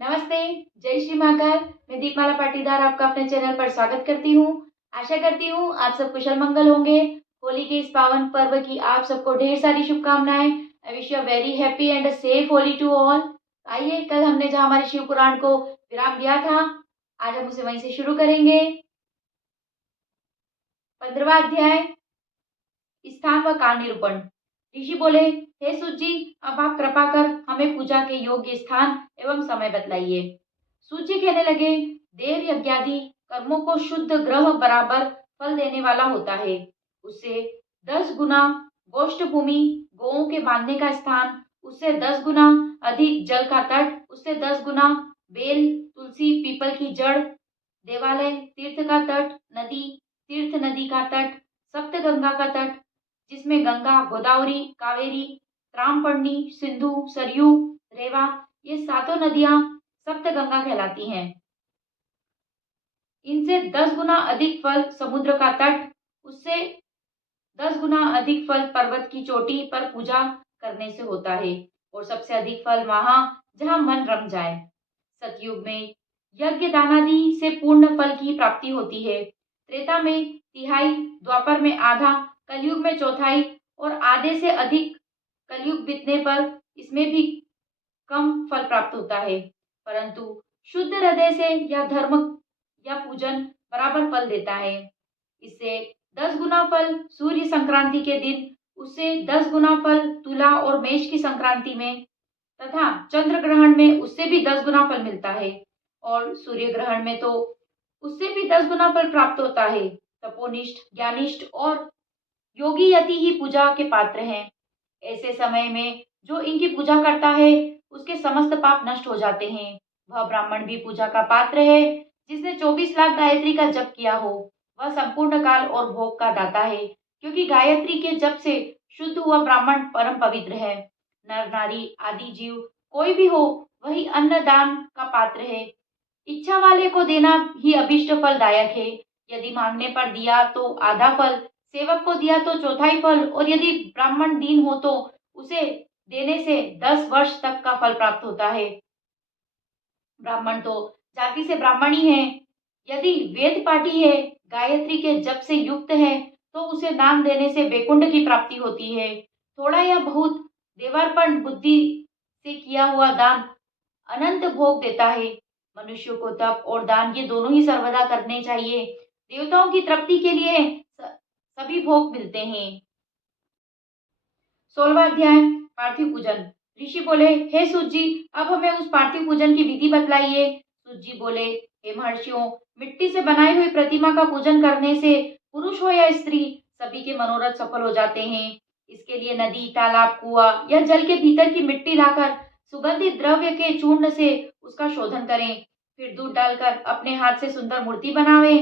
नमस्ते, जय श्री महाकाल। मैं दीपमाला पाटीदार आपका अपने चैनल पर स्वागत करती हूँ। आशा करती हूँ आप सब कुशल मंगल होंगे। होली के इस पावन पर्व की आप सबको ढेर सारी शुभकामनाएं। I wish you a very happy and safe Holi to all. आइए, कल हमने जहाँ हमारे शिव पुराण को विराम दिया था, आज हम उसे वहीं से शुरू करेंगे। 15वां अध्याय, स्थान व काल निरूपण। ऋषि बोले, हे सूत जी, अब आप कृपा कर हमें पूजा के योग्य स्थान एवं समय बतलाइए। सूत जी कहने लगे, देव यज्ञादि कर्मों को शुद्ध ग्रह बराबर फल देने वाला होता है। उससे 10 गुना गोष्ठ भूमि, गौओं के बांधने का स्थान, उससे 10 गुना अधिक जल का तट, उससे 10 गुना बेल, तुलसी, पीपल की जड़, देवालय, तीर्थ का तट, नदी, तीर्थ नदी का तट, सप्त गंगा का तट, जिसमें गंगा, गोदावरी, कावेरी, त्रामपण्णी, सिंधु, सरयू, रेवा, ये सातों नदियां सप्त गंगा कहलाती हैं। इनसे 10 गुना अधिक फल समुद्र का तट, उससे 10 गुना अधिक फल पर्वत की चोटी पर पूजा करने से होता है, और सबसे अधिक फल वहां जहां मन रम जाए। सतयुग में यज्ञ दानादि से पूर्ण फल की प्राप्ति होती है। त्रेता में तिहाई, द्वापर में आधा, कलयुग में चौथाई और आधे से अधिक। कलयुग बीतने पर इसमें भी कम फल प्राप्त होता है, परंतु शुद्ध हृदय से यह धर्म या पूजन बराबर फल देता है। इससे 10 गुना फल सूर्य संक्रांति के दिन, उससे 10 गुना फल तुला और मेष की संक्रांति में, तथा चंद्र ग्रहण में उससे भी 10 गुना फल मिलता है, और सूर्य ग्रहण में तो उससे भी 10 गुना फल प्राप्त होता है। तपोनिष्ठ, ज्ञानिष्ठ और योगी यति ही पूजा के पात्र हैं। ऐसे समय में जो इनकी पूजा करता है उसके समस्त पाप नष्ट हो जाते हैं। वह ब्राह्मण भी पूजा का पात्र है। जिसने 24 लाख गायत्री का जप किया हो, वह संपूर्ण काल और भोग का दाता है, क्योंकि गायत्री के जप से शुद्ध हुआ ब्राह्मण परम पवित्र है। नर नारी आदि जीव कोई भी हो, वही अन्न दान का पात्र है। इच्छा वाले को देना ही अभिष्ट फलदायक है। यदि मांगने पर दिया तो आधा फल, सेवक को दिया तो चौथाई फल, और यदि ब्राह्मण दीन हो तो उसे देने से 10 वर्ष तक का फल प्राप्त होता है। ब्राह्मण तो जाति से ब्राह्मण ही है। यदि वेद पाठी है, गायत्री के जप से युक्त है, तो उसे दान देने से वैकुंठ की प्राप्ति होती है। थोड़ा या बहुत देवार्पण बुद्धि से किया हुआ दान अनंत भोग देता है। मनुष्य को तप और दान ये दोनों ही सर्वदा करने चाहिए। देवताओं की तृप्ति के लिए सभी भोग मिलते हैं। 16वां अध्याय, पार्थिव पूजन। ऋषि बोले, हे सूत जी, अब हमें उस पार्थिव पूजन की विधि बतलाइए। सूत जी बोले, हे महर्षियों, मिट्टी से बनाई हुई प्रतिमा का पूजन करने से पुरुष हो या स्त्री, सभी के मनोरथ सफल हो जाते हैं। इसके लिए नदी, तालाब, कुआं या जल के भीतर की मिट्टी लाकर सुगंधित द्रव्य के चूर्ण से उसका शोधन करें, फिर दूध डालकर अपने हाथ से सुंदर मूर्ति बनावे।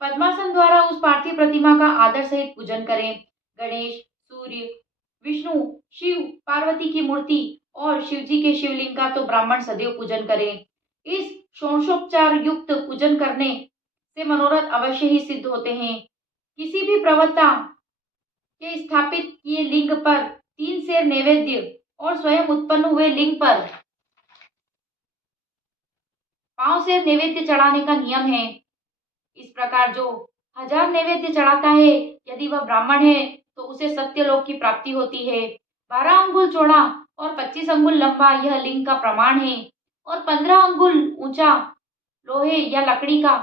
पद्मासन द्वारा उस पार्थिव प्रतिमा का आदर सहित पूजन करें। गणेश, सूर्य, विष्णु, शिव, पार्वती की मूर्ति और शिव जी के शिवलिंग का तो ब्राह्मण सदैव पूजन करें। इस षोडशोपचार युक्त पूजन करने से मनोरथ अवश्य ही सिद्ध होते हैं। किसी भी प्रवक्ता के स्थापित किए लिंग पर 3 सेर नैवेद्य और स्वयं उत्पन्न हुए लिंग पर 5 सेर नैवेद्य चढ़ाने का नियम है। इस प्रकार जो 1000 नैवेद्य चढ़ाता है, यदि वह ब्राह्मण है तो उसे सत्यलोक की प्राप्ति होती है। 12 अंगुल चौड़ा और 25 अंगुल लंबा यह लिंग का प्रमाण है, और 15 अंगुल ऊंचा लोहे या लकड़ी का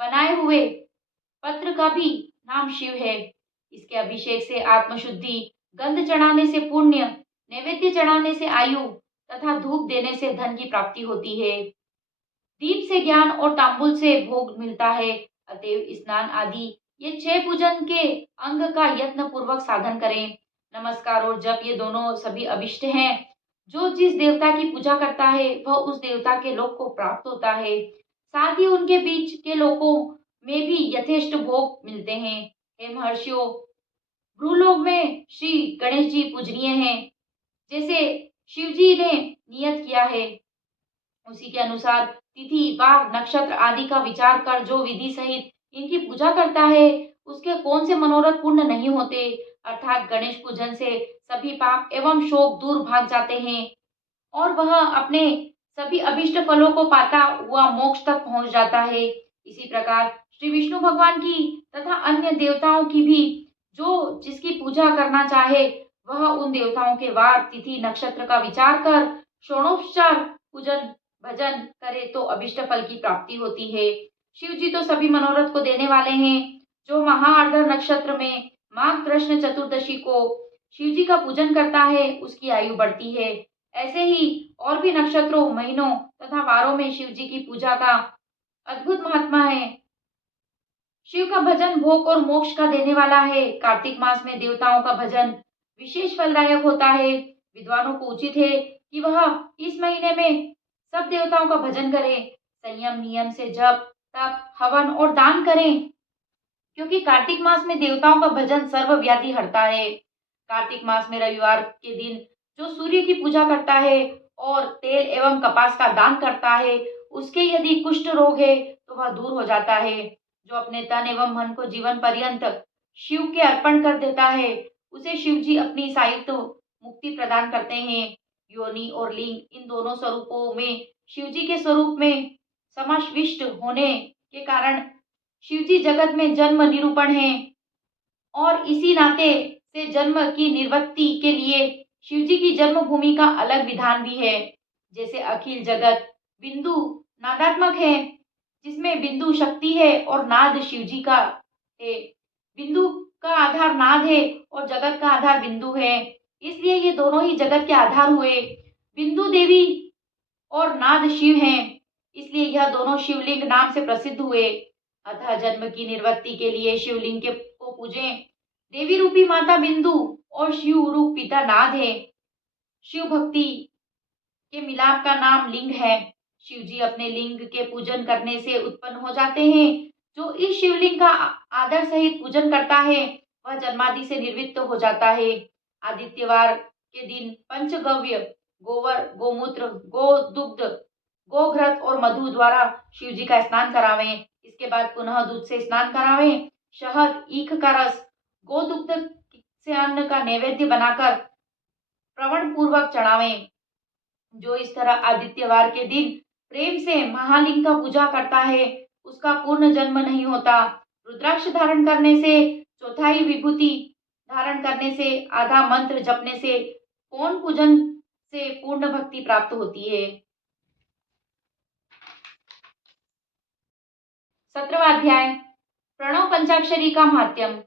बनाए हुए पत्र का भी नाम शिव है। इसके अभिषेक से आत्मशुद्धि, गंध चढ़ाने से पुण्य, नैवेद्य चढ़ाने से आयु तथा धूप देने से धन की प्राप्ति होती है। दीप से ज्ञान और तांबुल से भोग मिलता है। अतएव स्नान आदि ये 6 पूजन के अंग का यत्न पूर्वक साधन करें। नमस्कार और जप ये दोनों सभी अभिष्ट हैं। जो जिस देवता की पूजा करता है वह उस देवता के लोक को प्राप्त होता है। साथ ही उनके बीच के लोकों में भी यथेष्ट भोग मिलते हैं। हे महर्षियों, भ्रूलोक में श्री गणेश जी पूजनीय हैं। जैसे शिव जी ने नियत किया है, उसी के अनुसार तिथि, वार, नक्षत्र आदि का विचार कर जो विधि सहित इनकी पूजा करता है, उसके कौन से मनोरथ पूर्ण नहीं होते। अर्थात गणेश पूजन से सभी पाप एवं शोक दूर भाग जाते हैं, और वह अपने सभी अभिष्ट फलों को पाता हुआ मोक्ष तक पहुंच जाता है। इसी प्रकार श्री विष्णु भगवान की तथा अन्य देवताओं की भी जो जिसकी पूजा करना चाहे वह उन देवताओं के वार तिथि नक्षत्र का विचार कर षोडोपचार पूजन भजन करे तो अभिष्ट फल की प्राप्ति होती है। शिव जी तो सभी मनोरथ को देने वाले हैं। जो महाआर्द्र नक्षत्र में माघ कृष्ण चतुर्दशी को शिव जी का पूजन करता है उसकी आयु बढ़ती है। ऐसे ही और भी नक्षत्रों महीनों तथा वारों में शिव जी की पूजा का अद्भुत महात्मा है। शिव का भजन भोग और मोक्ष का देने वाला है। कार्तिक मास में देवताओं का भजन विशेष फलदायक होता है। विद्वानों को उचित है कि वह इस महीने में सब देवताओं का भजन करें, संयम नियम से जप तप हवन और दान करें, क्योंकि कार्तिक मास में देवताओं का भजन सर्व व्याधि हरता है। कार्तिक मास में रविवार के दिन जो सूर्य की पूजा करता है और तेल एवं कपास का दान करता है उसके यदि कुष्ठ रोग है तो वह दूर हो जाता है। जो अपने तन एवं मन को जीवन पर्यंत शिव के अर्पण कर देता है उसे शिव जी अपनी सायुक्त मुक्ति प्रदान करते हैं। योनि और लिंग इन दोनों स्वरूपों में शिव जी के स्वरूप में समाविष्ट होने के कारण शिव जी जगत में जन्म निरूपण है और इसी नाते से जन्म की निवृत्ति के लिए शिव जी की जन्मभूमि का अलग विधान भी है। जैसे अखिल जगत बिंदु नादात्मक है जिसमें बिंदु शक्ति है और नाद शिव जी का है। बिंदु का आधार नाद है और जगत का आधार बिंदु है, इसलिए ये दोनों ही जगत के आधार हुए। बिंदु देवी और नाद शिव हैं, इसलिए यह दोनों शिवलिंग नाम से प्रसिद्ध हुए। अतः जन्म की निवृत्ति के लिए शिवलिंग के को पूजें। देवी रूपी माता बिंदु और शिव रूप पिता नाद है। शिव भक्ति के मिलाप का नाम लिंग है। शिव जी अपने लिंग के पूजन करने से उत्पन्न हो जाते हैं। जो इस शिवलिंग का आदर सहित पूजन करता है वह जन्मादि से निर्वृत्त हो जाता है। आदित्यवार के दिन पंचगव्य गोवर गोमूत्र गोदुग्ध गोघृत और मधु द्वारा शिव जी का स्नान करावें। इसके बाद पुनः दूध से स्नान करावें। शहद ईख का रस गोदुग्ध से अन्न का नैवेद्य बनाकर प्रवण पूर्वक चढ़ावें। जो इस तरह आदित्यवार के दिन प्रेम से महालिंग का पूजा करता है उसका पूर्ण जन्म नहीं होता। रुद्राक्ष धारण करने से, चौथाई विभूति धारण करने से, आधा मंत्र जपने से, पौन पूजन से पूर्ण भक्ति प्राप्त होती है। 17वां अध्याय प्रणव पंचाक्षरी का महात्म्य।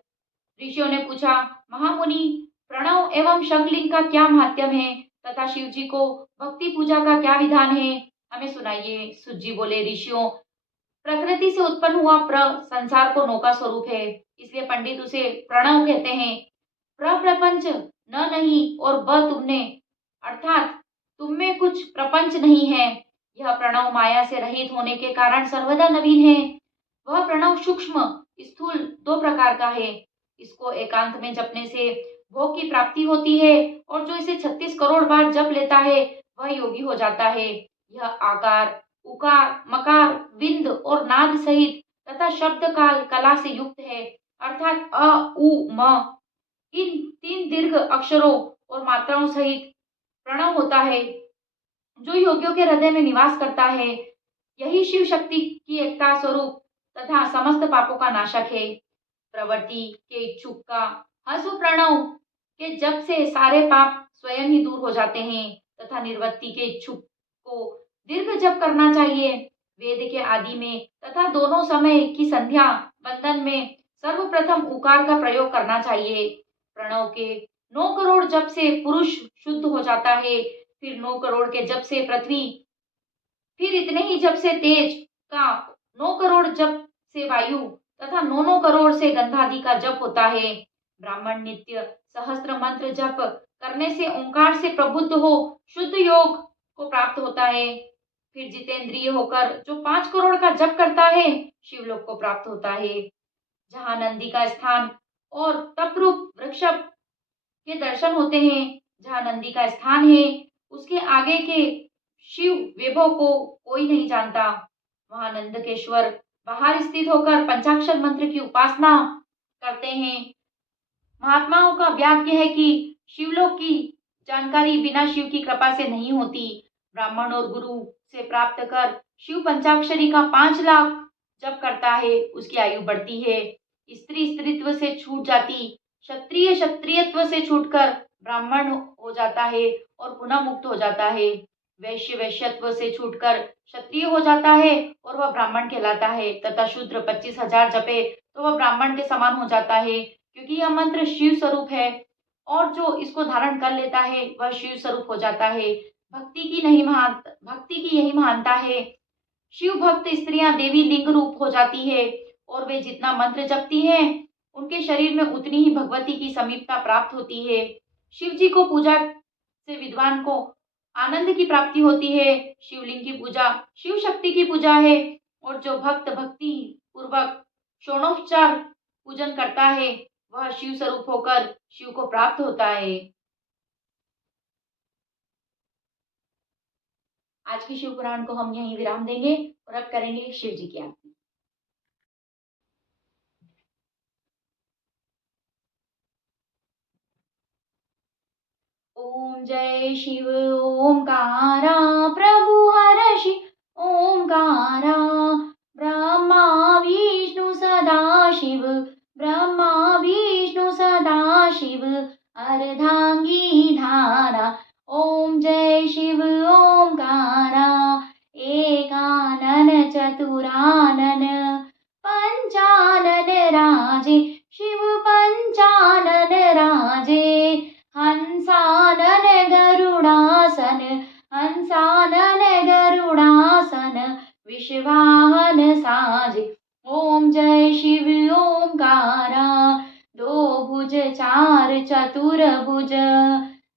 ऋषियों ने पूछा, महामुनि प्रणव एवं शंखलिंग का क्या महात्म्य है तथा शिव जी को भक्ति पूजा का क्या विधान है, हमें सुनाइए। सुत जी बोले, ऋषियों प्रकृति से उत्पन्न हुआ संसार को नौका स्वरूप है, इसलिए पंडित उसे प्रणव कहते हैं। प्रपंच न नहीं और ब तुमने, अर्थात तुम में कुछ प्रपंच नहीं है। यह प्रणव माया से रहित होने के कारण सर्वदा नवीन है। वह प्रणव सूक्ष्म स्थूल दो प्रकार का है। इसको एकांत में जपने से भोग की प्राप्ति होती है और जो इसे 36 करोड़ बार जप लेता है वह योगी हो जाता है। यह आकार उकार मकार विंद और नाद सहित तथा शब्द काल कला से युक्त है, अर्थात अ उ म इन 3 दीर्घ अक्षरों और मात्राओं सहित प्रणव होता है जो योगियों के हृदय में निवास करता है। यही शिव शक्ति की एकता स्वरूप तथा समस्त पापों का नाशक है। प्रवृत्ति के इच्छुक का हस्व प्रणव के जप से सारे पाप स्वयं ही दूर हो जाते हैं तथा निर्वृत्ति के इच्छुक को दीर्घ जप करना चाहिए। वेद के आदि में तथा दोनों समय की संध्या बंदन में सर्वप्रथम उकार का प्रयोग करना चाहिए। प्रणव के 9 करोड़ जप से पुरुष शुद्ध हो जाता है, फिर 9 करोड़ के जप से पृथ्वी, फिर इतने ही जप से तेज का, 9 करोड़ जप से वायु तथा 9 करोड़ से गंधादि का जप होता है। ब्राह्मण नित्य सहस्त्र मंत्र जप करने से ओंकार से प्रबुद्ध हो शुद्ध योग को प्राप्त होता है। फिर जितेंद्रिय होकर जो 5 करोड़ का जप करता है शिवलोक को प्राप्त होता है। जहाँ नंदी का स्थान और तपरूप वृक्ष के दर्शन होते हैं, जहाँ नंदी का स्थान है उसके आगे के शिव वैभव को कोई नहीं जानता। वहाँ नंदकेश्वर बाहर स्थित होकर पंचाक्षर मंत्र की उपासना करते हैं। महात्माओं का वाक्य है कि शिवलोक की जानकारी बिना शिव की कृपा से नहीं होती। ब्राह्मण और गुरु से प्राप्त कर शिव पंचाक्षरी का 5 लाख जप करता है, उसकी आयु बढ़ती है। स्त्री स्त्रीत्व से छूट जाती, क्षत्रिय क्षत्रियत्व से छूटकर ब्राह्मण हो जाता है और पुनः मुक्त हो जाता है। वैश्य वैश्यत्व से छूटकर क्षत्रिय हो जाता है और वह ब्राह्मण कहलाता है, तथा शूद्र 25,000 जपे तो वह ब्राह्मण के समान हो जाता है, क्योंकि यह मंत्र शिव स्वरूप है और जो इसको धारण कर लेता है वह शिव स्वरूप हो जाता है। भक्ति की यही महानता है। शिव भक्त स्त्रियां देवी लिंग रूप हो जाती है और वे जितना मंत्र जपती हैं उनके शरीर में उतनी ही भगवती की समीपता प्राप्त होती है। शिव जी को पूजा से विद्वान को आनंद की प्राप्ति होती है। शिवलिंग की पूजा शिव शक्ति की पूजा है और जो भक्त भक्ति पूर्वक षोडशोपचार पूजन करता है वह शिव स्वरूप होकर शिव को प्राप्त होता है। आज के शिव पुराण को हम यहीं विराम देंगे और अब करेंगे शिव जी की आरती। ओम जय शिव ओंकारा प्रभु हर्षि ओंकारा ब्रह्मा विष्णु सदा शिव ब्रह्मा विष्णु सदा शिव अर्धांगी धारा। ओम जय शिव ओंकारा एकानन चतुरानन पंचानन राजे शिव पंचानन राजे हंसानन गरुडासन हंसानन गरुडासन विश्वाहन साजे। ओम जय शिव ओंकारा दो भुज चार चतुर्भुज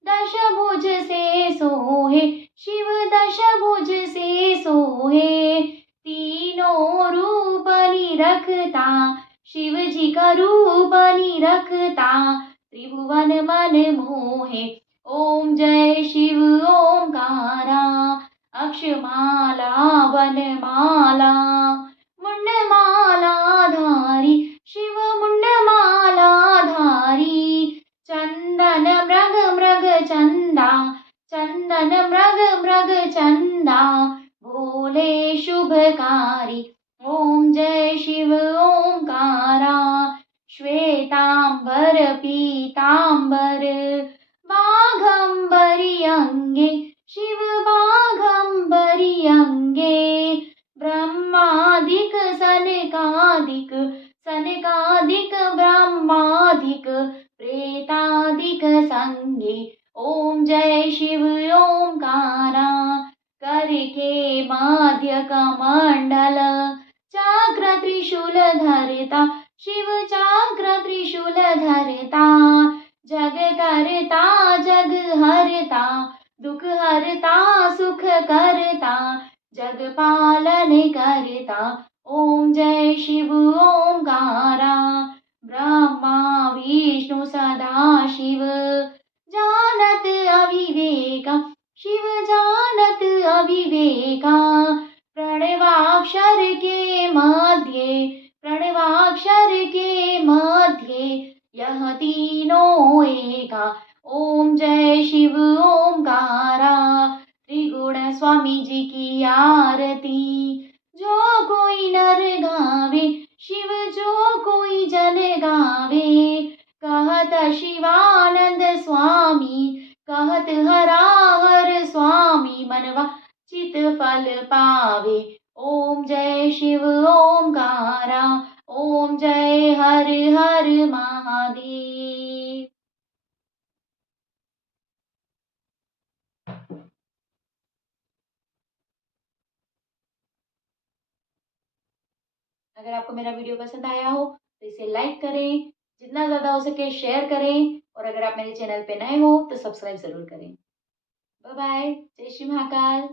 दश भुज से सोहे शिव दश भुज से सोहे तीनों रूप निरखता शिव जी का रूप निरखता त्रिभुवन मन मोहे। ओम जय शिव ओंकारा अक्षमाला वनमाला मुंडमाला धारी शिव मुंडमाला धारी चंदन मृग मृग चंदा चंदन मृग मृग चंदा भोले शुभकारी। ओम जय शिव ओंकारा श्वेतांबर पीतांबर बाघंबरी अंगे शिव बाघंबरी अंगे ब्रह्मादिक सनकादिक सनकादिक ब्रह्मादिक प्रेतादिक संगे। ओम जय शिव ओंकारा करके माध्य कमंडल चक्र त्रिशूल धरता शिव चक्र त्रिशूल धरता जग करता जग हरता दुख हरता सुख करता जग पालन करता। ओम जय शिव ओंकारा ब्रह्मा विष्णु सदा शिव जानत अविवेका शिव जानत अविवेका प्रणवाक्षर के मध्य प्रणवाक्षर के मध्य यह तीनों एका। ओम जय शिव ओंकारा त्रिगुण स्वामी जी की आरती जो कोई नर गावे शिव जो कोई जन गावे कहत शिवानंद स्वामी कहत हराहर स्वामी मनवा चित फल पावे। ओम जय शिव ओंकारा ओम जय हर हर महादेव। अगर आपको मेरा वीडियो पसंद आया हो तो इसे लाइक करें, जितना ज़्यादा हो सके शेयर करें और अगर आप मेरे चैनल पे नए हो तो सब्सक्राइब ज़रूर करें। बाय बाय, जय श्री महाकाल।